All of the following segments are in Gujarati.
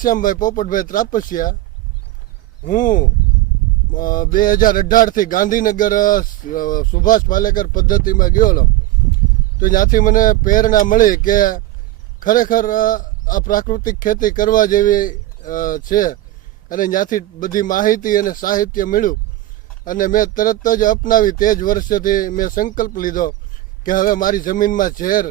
શ્યામભાઈ પોપટભાઈ ત્રાપસિયા, હું 2018થી ગાંધીનગર સુભાષ પાલેકર પદ્ધતિમાં ગયો તો ત્યાંથી મને પ્રેરણા મળી કે ખરેખર આ પ્રાકૃતિક ખેતી કરવા જેવી છે અને ત્યાંથી બધી માહિતી અને સાહિત્ય મળ્યું અને મેં તરત જ અપનાવી. તે જ વર્ષેથી મેં સંકલ્પ લીધો કે હવે મારી જમીનમાં ઝેર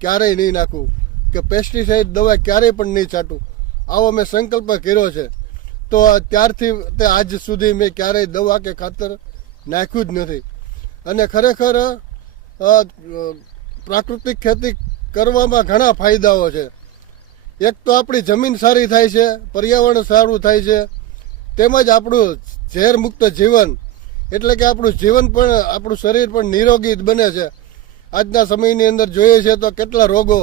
ક્યારેય નહીં નાખવું કે પેસ્ટિસાઇડ દવા ક્યારેય પણ નહીં છાંટું, આવો મેં સંકલ્પ કર્યો છે. તો ત્યારથી તે આજ સુધી મેં ક્યારેય દવા કે ખાતર નાખ્યું જ નથી. અને ખરેખર પ્રાકૃતિક ખેતી કરવામાં ઘણા ફાયદાઓ છે. એક તો આપણી જમીન સારી થાય છે, પર્યાવરણ સારું થાય છે, તેમજ આપણું ઝેર મુક્ત જીવન એટલે કે આપણું જીવન પણ આપણું શરીર પણ નિરોગી બને છે. આજના સમયની અંદર જોઈએ છે તો કેટલા રોગો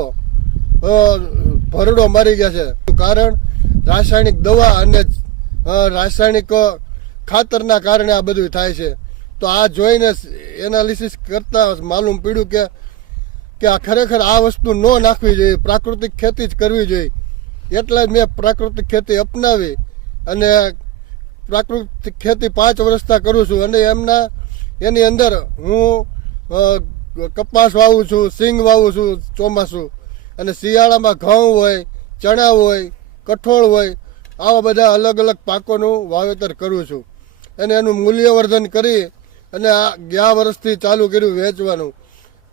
ભરડો મારી ગયા છે. કારણ રાસાયણિક દવા અને રાસાયણિક ખાતરના કારણે આ બધું થાય છે. તો આ જોઈને એનાલિસિસ કરતા માલુમ પડ્યું કે આ ખરેખર આ વસ્તુ ન નાખવી જોઈએ, પ્રાકૃતિક ખેતી જ કરવી જોઈએ. એટલે જ મેં પ્રાકૃતિક ખેતી અપનાવી અને પ્રાકૃતિક ખેતી 5 વર્ષથી કરું છું. અને એની અંદર હું કપાસ વાવું છું, સિંગ વાવું છું ચોમાસું, અને શિયાળામાં ઘઉં હોય, ચણા હોય, કઠોળ હોય, આવા બધા અલગ અલગ પાકોનું વાવેતર કરું છું. અને એનું મૂલ્યવર્ધન કરી અને આ ગયા વર્ષથી ચાલુ કર્યું વેચવાનું,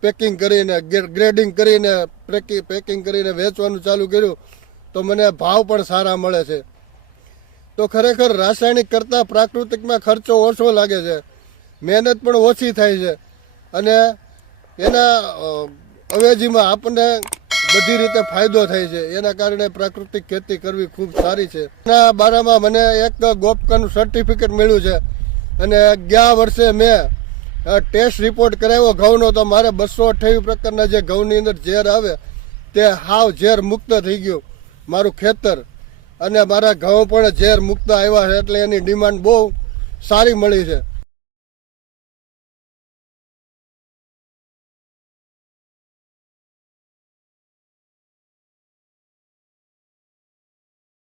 પેકિંગ કરીને ગ્રેડિંગ કરીને પેકિંગ કરીને વેચવાનું ચાલુ કર્યું. તો મને ભાવ પણ સારા મળે છે. તો ખરેખર રાસાયણિક કરતાં પ્રાકૃતિકમાં ખર્ચો ઓછો લાગે છે, મહેનત પણ ઓછી થાય છે અને એના અવેજીમાં આપણને બધી રીતે ફાયદો થાય છે. એના કારણે પ્રાકૃતિક ખેતી કરવી ખૂબ સારી છે. એના બારામાં મને એક ગોપકાનું સર્ટિફિકેટ મળ્યું છે અને ગયા વર્ષે મેં ટેસ્ટ રિપોર્ટ કરાવ્યો ઘઉંનો, તો મારે 228 પ્રકારના જે ઘઉંની અંદર ઝેર આવે તે હાવ ઝેર મુક્ત થઈ ગયું મારું ખેતર. અને મારા ઘઉં પણ ઝેર મુક્ત આવ્યા છે એટલે એની ડિમાન્ડ બહુ સારી મળી છે.